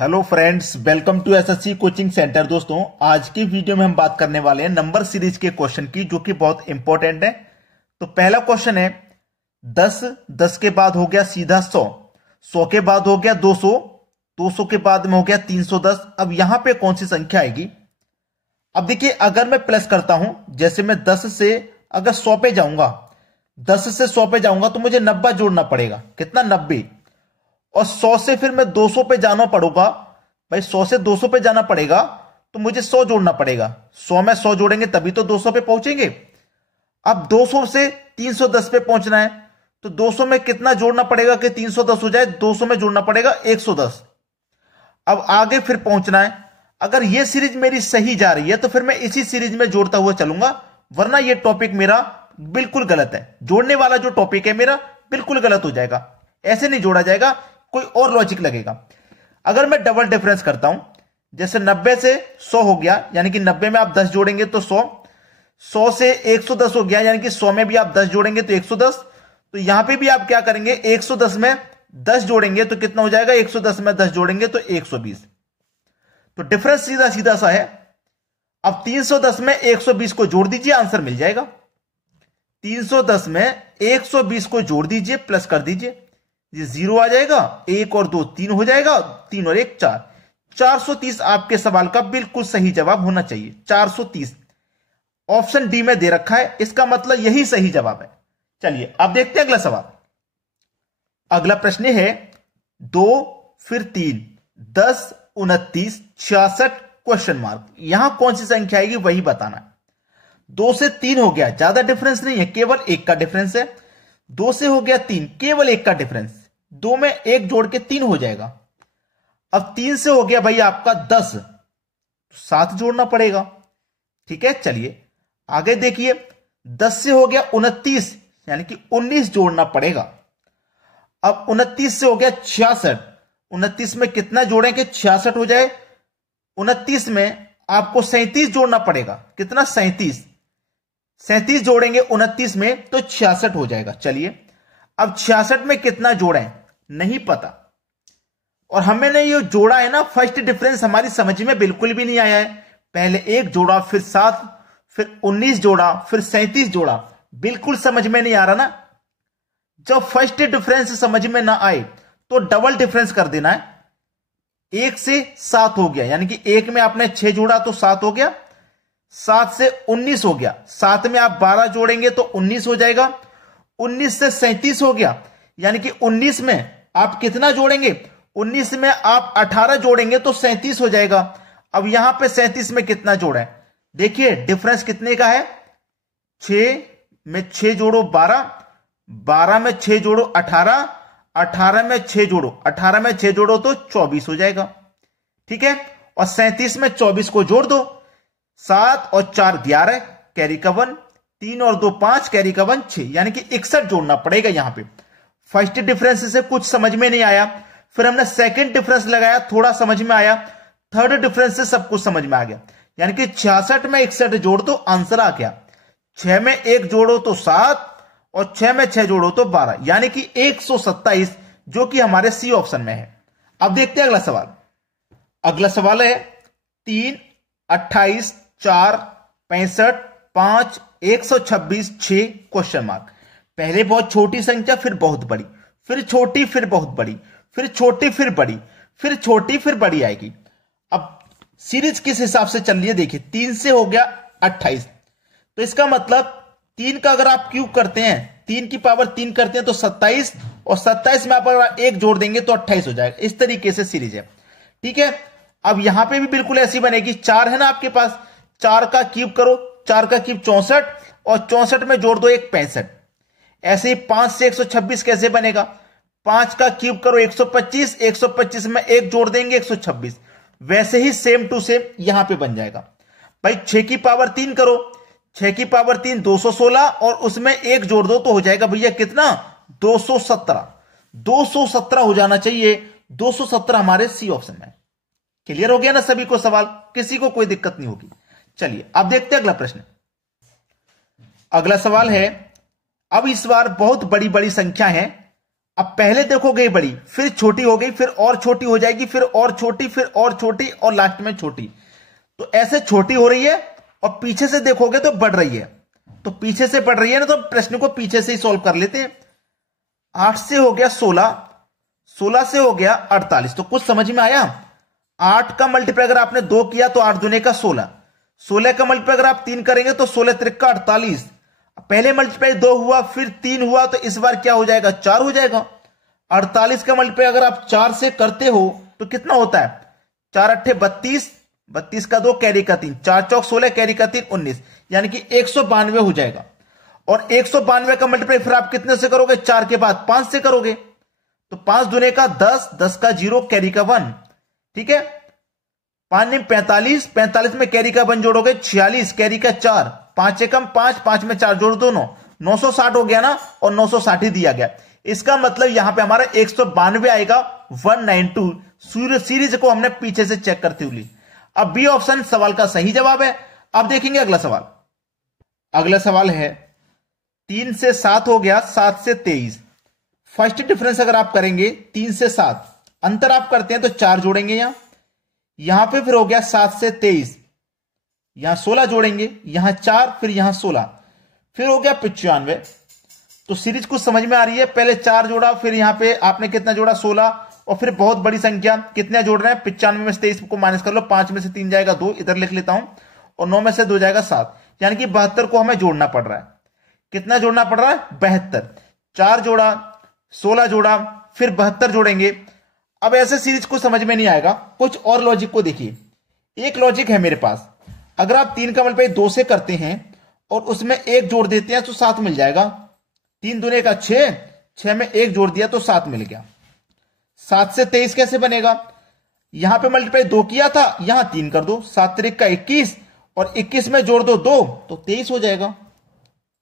Hello friends, welcome to SSC coaching centre. दोस्तों, आज की वीडियो में हम बात करने वाले हैं नंबर सीरीज के क्वेश्चन की, जो कि बहुत इंपॉर्टेंट है। तो पहला क्वेश्चन है 10, 10 के बाद हो गया सीधा 100, 100 के बाद हो गया 200, 200 के बाद में हो गया 310। अब यहां पे कौन सी संख्या आएगी? अब देखिए, अगर मैं प्लस करता हूं, जैसे मैं 10 से अगर 100 पे जाऊंगा, 10 से 100 पे जाऊंगा तो मुझे 90 जोड़ना पड़ेगा। कितना? 90। और 100 से फिर मैं 200 पे जाना पड़ूगा। भाई 100 से 200 पे जाना पड़ेगा तो मुझे 100 जोड़ना पड़ेगा। 100 में 100 जोड़ेंगे तभी तो 200 पे पहुंचेंगे। अब 200 से 310 पे पहुंचना है तो 200 में कितना जोड़ना पड़ेगा कि 310 हो जाए? 200 में जोड़ना पड़ेगा 110। अब आगे फिर पहुंचना है। अगर यह सीरीज मेरी सही जा रही है तो फिर मैं इसी सीरीज में जोड़ता हुआ चलूंगा, वरना यह टॉपिक मेरा बिल्कुल गलत है। जोड़ने वाला जो टॉपिक है मेरा बिल्कुल गलत हो जाएगा। ऐसे नहीं जोड़ा जाएगा, कोई और लॉजिक लगेगा। अगर मैं डबल डिफरेंस करता हूं, जैसे 90 से 100 हो गया, यानी कि 90 में आप 10 जोड़ेंगे तो 100, 100 से 110 हो गया, यानी कि 100 में भी आप 10 जोड़ेंगे तो 110। तो यहां पे भी आप क्या करेंगे? 110 में 10 जोड़ेंगे तो कितना हो जाएगा? 110 में 10 जोड़ेंगे तो 120। तो डिफरेंस सीधा सीधा सा है। अब 310 में 120 को जोड़ दीजिए, आंसर मिल जाएगा। 310 में 120 को जोड़ दीजिए, प्लस कर दीजिए, ये 0 आ जाएगा। 1 और 2 3 हो जाएगा, 3 और 1 4। 430 आपके सवाल का बिल्कुल सही जवाब होना चाहिए। 430 ऑप्शन डी में दे रखा है, इसका मतलब यही सही जवाब है। चलिए अब देखते हैं अगला सवाल। अगला प्रश्न है 2 फिर 3, 10, 29, 66 क्वेश्चन मार्क। यहां कौन सी संख्या आएगी वही बताना है। 2 से 3 हो गया, ज्यादा डिफरेंस नहीं है, केवल 1 का डिफरेंस है। 2 से हो गया 3, केवल 1 का डिफरेंस। 2 में 1 जोड़ के 3 हो जाएगा। अब 3 से हो गया भाई आपका 10, 7 जोड़ना पड़ेगा। ठीक है, चलिए आगे देखिए। 10 से हो गया 29, यानी कि 19 जोड़ना पड़ेगा। अब 29 से हो गया 66, 29 में कितना जोड़ेंगे? 66 हो जाए। 29 में आपको 37 जोड़ना पड़ेगा। कितना? 37। 37 जोड़ेंगे 29 में तो 66 हो जाएगा। चलिए, अब 66 में कितना जोड़ें? नहीं पता। और हमने ये जोड़ा है ना, फर्स्ट डिफरेंस हमारी समझ में बिल्कुल भी नहीं आया है। पहले 1 जोड़ा, फिर 7, फिर 19 जोड़ा, फिर 37 जोड़ा, बिल्कुल समझ में नहीं आ रहा ना। जब फर्स्ट डिफरेंस समझ में ना आए तो डबल डिफरेंस कर देना है। 1 से 7 हो गया, यानी कि 1 में आपने 6 जोड़ा तो 7 हो गया। 7 से 19 हो गया, 7 में आप 12 जोड़ेंगे तो 19 हो जाएगा। 19 से 37 हो गया, यानी कि 19 में आप कितना जोड़ेंगे? 19 में आप 18 जोड़ेंगे तो 37 हो जाएगा। अब यहां पे 37 में कितना जोड़ें? देखिए डिफरेंस कितने का है? 6 में 6 जोड़ो 12, 12 में 6 जोड़ो 18, 18 में 6 जोड़ो, 18 में 6 जोड़ो तो 24 हो जाएगा। ठीक है, और 37 में 24 को जोड़ दो। 7 और 4 11, कैरी का 1, 3 और 2 5, कैरी का 1 6, यानी कि 61 जोड़ना पड़ेगा। यहां पे फर्स्ट डिफरेंस से कुछ समझ में नहीं आया, फिर हमने सेकंड डिफरेंस लगाया, थोड़ा समझ में आया, थर्ड डिफरेंस से सब कुछ समझ में आ गया। यानी कि 66 में 61 जोड़ दो, आंसर आ गया। 6 में 1 जोड़ो तो 7 और 6 में 6 जोड़ो तो 12, यानी कि 127, जो कि हमारे सी ऑप्शन में है। अब देखते हैं अगला सवाल। अगला सवाल है 3, 28, 4, 65, 5, 126, 6 क्वेश्चन मार्क। पहले बहुत छोटी संख्या, फिर बहुत बड़ी, फिर छोटी, फिर बहुत बड़ी, फिर छोटी, फिर बड़ी, फिर छोटी, फिर बड़ी आएगी। अब सीरीज किस हिसाब से चल रही है देखिए। 3 से हो गया 28, तो इसका मतलब 3 का अगर आप क्यूब करते हैं, 3 की पावर 3 करते हैं तो 27, और 27 में आप अगर 1 जोड़ देंगे तो 28 हो जाएगा। इस तरीके से सीरीज है। ठीक है, अब यहां पे भी बिल्कुल ऐसी बनेगी। 4 है ना आपके पास, 4 का क्यूब करो, 4 का क्यूब 64, और 64 में जोड़ दो 1 65। ऐसे ही 5 से 126 कैसे बनेगा? 5 का क्यूब करो 125, 125 में 1 जोड़ देंगे 126। वैसे ही सेम टू सेम यहां पे बन जाएगा। भाई 6 की पावर 3 करो, 6 की पावर 3 216, और उसमें 1 जोड़ दो तो हो जाएगा भैया कितना? 217। 217 हो जाना चाहिए। 217 हमारे सी ऑप्शन में। क्लियर हो गया ना सभी को सवाल? किसी को कोई दिक्कत नहीं होगी। चलिए अब देखते हैं अगला प्रश्न। अगला सवाल है, अब इस बार बहुत बड़ी बड़ी संख्या है। अब पहले देखोगे बड़ी, फिर छोटी हो गई, फिर और छोटी हो जाएगी, फिर और छोटी, फिर और छोटी, और लास्ट में छोटी। तो ऐसे छोटी हो रही है और पीछे से देखोगे तो बढ़ रही है। तो पीछे से बढ़ रही है ना, तो प्रश्न को पीछे से ही सॉल्व कर लेते हैं। 8 से हो गया 16, 16 से हो गया 48। तो कुछ समझ में आया? 8 का मल्टीप्लाई अगर आपने 2 किया तो 8 दूने का 16, 16 का मल्टीप्लाई अगर आप 3 करेंगे तो 16 त्रिक का 48। पहले मल्टीप्लाई 2 हुआ, फिर 3 हुआ, तो इस बार क्या हो जाएगा? 4 हो जाएगा। 48 का मल्टीप्लाई अगर आप 4 से करते हो तो कितना होता है? 4 अट्ठे 32, 32 का 2 कैरी का 3, 4 चौक 16 कैरी का 3 19, यानी कि 192 हो जाएगा। और 192 का मल्टीप्लाई फिर आप कितने से करोगे? 4 के बाद 5 से करोगे। तो 5 दूने का 10, 10 का 0 कैरी का 1, ठीक है। 5 ने 45, 45 में कैरी का 1 जोड़ोगे 46 कैरी का 4, 5 एकम 5, 5 में 4 जोड़ दो 9, 960 हो गया ना, और 960 ही दिया गया। इसका मतलब यहां पे हमारा 192 आएगा, 192। सीरीज को हमने पीछे से चेक करते हुए ली। अब बी ऑप्शन सवाल का सही जवाब है। अब देखेंगे अगला सवाल। अगला सवाल है 3 से 7 हो गया, 7 से 23। फर्स्ट डिफरेंस अगर आप करेंगे 3 से 7, अंतर आप करते हैं तो 4 जोड़ेंगे यहां पे, फिर हो गया 7 से 23, यहां 16 जोड़ेंगे, यहां 4, फिर यहां 16, फिर हो गया 95। तो सीरीज कुछ समझ में आ रही है? पहले 4 जोड़ा, फिर यहां पे आपने कितना जोड़ा? 16, और फिर बहुत बड़ी संख्या कितने जोड़ रहे हैं? 95 में से 23 को माइनस कर लो, 5 में से 3 जाएगा 2, इधर लिख लेता हूं, और 9 में से 2 जाएगा 7, यानी कि 72 को हमें जोड़ना पड़ रहा है। कितना जोड़ना पड़ रहा है? 72। 4 जोड़ा, 16 जोड़ा, फिर 72 जोड़ेंगे। अब ऐसे सीरीज को समझ में नहीं आएगा, कुछ और लॉजिक को देखिए। एक लॉजिक है मेरे पास, अगर आप 3 का मल्टीप्लाई 2 से करते हैं और उसमें 1 जोड़ देते हैं तो 7 मिल जाएगा। 3 दूने का 6, 6 में 1 जोड़ दिया तो 7 मिल गया। 7 से 23 कैसे बनेगा? यहां पे मल्टीप्लाई 2 किया था, यहां 3 कर दो, 7 त्रिक का 21, और 21 में जोड़ दो 2 तो 23 हो जाएगा।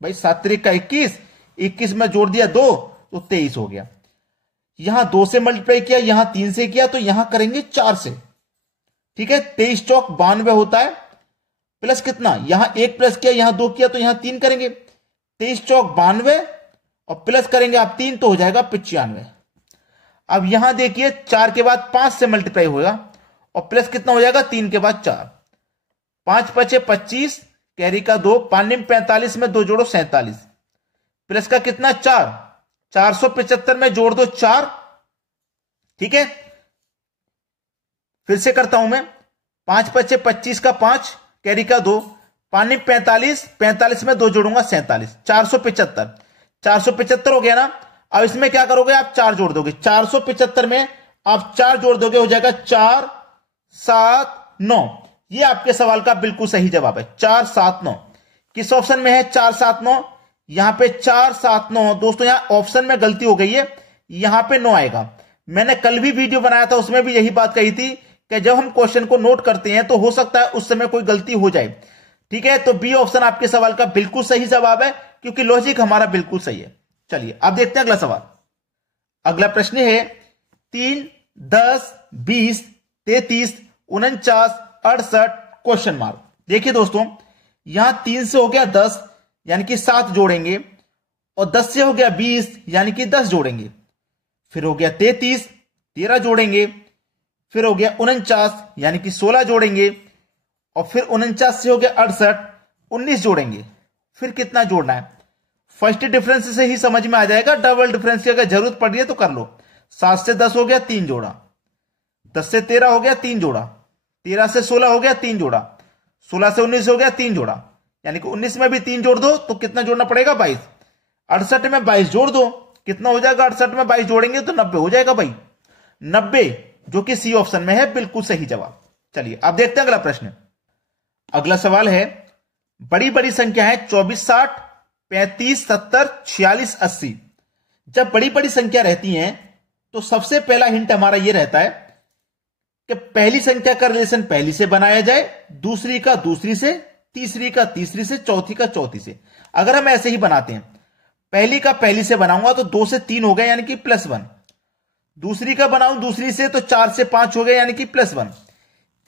भाई 7 त्रिक का 21, 21 में जोड़ दिया 2 तो 23 हो गया। यहां 2 से मल्टीप्लाई किया, यहां 3 से किया, तो यहां करेंगे 4 से, ठीक है। 23 चौक 92 होता है, प्लस कितना? यहां 1 प्लस किया, यहां 2 किया, तो यहां 3 करेंगे। 23 चौक 92, और प्लस करेंगे आप 3 तो हो जाएगा 95। अब यहां देखिए 4 के बाद 5 से मल्टीप्लाई होगा, और प्लस कितना हो जाएगा? 3 के बाद 4, 5 पचे 25 कैरी का 2, 5 45 में 2 जोड़ो 47, प्लस का कितना? 4, 475 में जोड़ दो 4, ठीक है। फिर से करता हूं मैं, 5 पचे 25 का 5 कैरी का 2, 5 45, 45 में 2 जोड़ूंगा 47, 475, 475 हो गया ना। अब इसमें क्या करोगे? आप 4 जोड़ दोगे, 475 में आप 4 जोड़ दोगे, हो जाएगा 4 7 9। ये आपके सवाल का बिल्कुल सही जवाब है, 4 7 9। किस ऑप्शन में है 4 7 9? यहां पे 4 7 9। दोस्तों यहां ऑप्शन में गलती हो गई है, यहां पे 9 आएगा। मैंने कल भी वीडियो बनाया था, उसमें भी यही बात कही थी कि जब हम क्वेश्चन को नोट करते हैं तो हो सकता है उस समय कोई गलती हो जाए, ठीक है। तो बी ऑप्शन आपके सवाल का बिल्कुल सही जवाब है, क्योंकि लॉजिक हमारा बिल्कुल सही है। चलिए अब देखते हैं अगला सवाल। अगला प्रश्न है 3 10 20 33 49 68 क्वेश्चन मार्क। देखिए दोस्तों, यहां 3 से हो गया 10, यानी कि 7 जोड़ेंगे, और 10 से हो गया 20, यानी कि 10 जोड़ेंगे, फिर हो गया 33, 13 जोड़ेंगे, फिर हो गया 49, यानी कि 16 जोड़ेंगे, और फिर 49 से हो गया 68, 19 जोड़ेंगे। फिर कितना जोड़ना है? फर्स्ट डिफरेंस से ही समझ में आ जाएगा, डबल डिफरेंस की अगर जरूरत पड़ रही है तो कर लो। 7 से 10 हो गया 3 जोड़ा, 10 से 13 हो गया 3 जोड़ा, 13 से 16 हो गया 3 जोड़ा, 16 से 19 हो गया 3 जोड़ा, यानी कि 19 में भी 3 जोड़ दो तो कितना जोड़ना पड़ेगा? 22। 68 में 22 जोड़ दो, कितना हो जाएगा? 68 में 22 जोड़ेंगे तो 90 हो जाएगा भाई, 90, जो कि सी ऑप्शन में है, बिल्कुल सही जवाब। चलिए अब देखते हैं अगला प्रश्न। अगला सवाल है, बड़ी बड़ी संख्या है 24 60 35 70 46 80। जब बड़ी बड़ी संख्या रहती हैं तो सबसे पहला हिंट हमारा यह रहता है कि पहली संख्या का रिलेशन पहली से बनाया जाए, दूसरी का दूसरी से, तीसरी का तीसरी से, चौथी का चौथी से। अगर हम ऐसे ही बनाते हैं, पहली का पहली से बनाऊंगा तो 2 से 3 हो गया, यानी कि +1। दूसरी का बनाऊं दूसरी से तो 4 से 5 हो गया, यानी कि +1।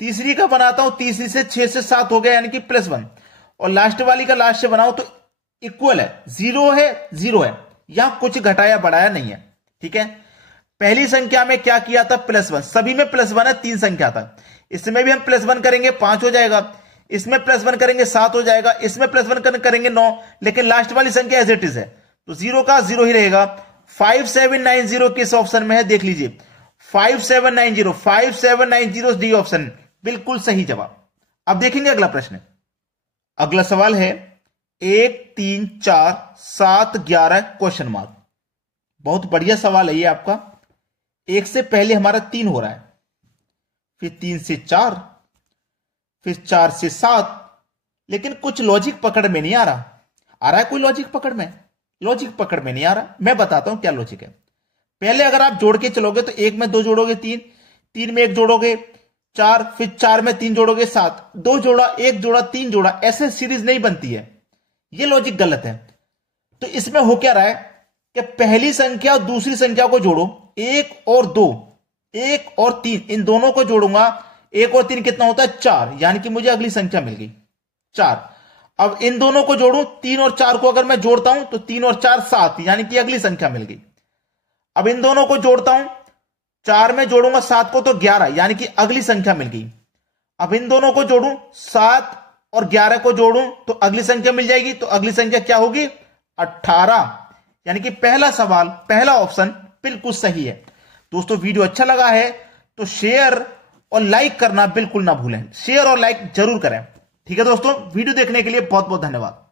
तीसरी का बनाता हूं तीसरी से 6 से 7 हो गया, यानी कि +1। और लास्ट वाली का लास्ट से बनाऊं तो इक्वल है, 0 है 0 है, यहां कुछ घटाया बढ़ाया नहीं है, ठीक है। पहली संख्या में क्या किया था, +1, सभी में +1 है, 3 संख्या था। इसमें भी हम +1 करेंगे 5 हो जाएगा, इसमें +1 करेंगे 7 हो जाएगा, इसमें +1 करेंगे 9, लेकिन लास्ट वाली संख्या एज इट इज है, तो 0 का 0 ही रहेगा। 5790 किस ऑप्शन में है, देख लीजिए, 5790 डी ऑप्शन बिल्कुल सही जवाब। अब देखेंगे अगला प्रश्न। अगला सवाल है 1 3 4 7 11 क्वेश्चन मार्क। बहुत बढ़िया सवाल है ये आपका। 1 से पहले हमारा 3 हो रहा है, फिर 3 से 4, फिर 4 से 7, लेकिन कुछ लॉजिक पकड़ में नहीं आ रहा। आ रहा है कोई लॉजिक पकड़ में? लॉजिक पकड़ में नहीं आ रहा। मैं बताता हूं क्या लॉजिक है। पहले अगर आप जोड़ के चलोगे तो 1 में 2 जोड़ोगे 3, 3 में 1 जोड़ोगे 4, फिर 4 में 3 जोड़ोगे 7, 2 जोड़ा 1 जोड़ा 3 जोड़ा, ऐसे सीरीज नहीं बनती है। यह लॉजिक गलत है। तो इसमें हो क्या रहा है कि पहली संख्या और दूसरी संख्या को जोड़ो, 1 और 2, 1 और 3, इन दोनों को जोड़ूंगा, 1 और 3 कितना होता है 4, यानी कि मुझे अगली संख्या मिल गई 4। अब इन दोनों को जोड़ूं, 3 और 4 को अगर मैं जोड़ता हूं तो 3 और 4 7, यानी कि अगली संख्या मिल गई। अब इन दोनों को जोड़ता हूं, 4 में जोड़ूंगा 7 को तो 11, यानी कि अगली संख्या मिल गई। अब इन दोनों को जोड़ूं, 7 और 11 को जोड़ूं तो अगली संख्या मिल जाएगी, तो अगली संख्या क्या होगी 18, यानी कि पहला सवाल, पहला ऑप्शन बिल्कुल सही है। दोस्तों वीडियो अच्छा लगा है तो शेयर और लाइक करना बिल्कुल ना भूलें, शेयर और लाइक जरूर करें। ठीक है दोस्तों, वीडियो देखने के लिए बहुत बहुत धन्यवाद।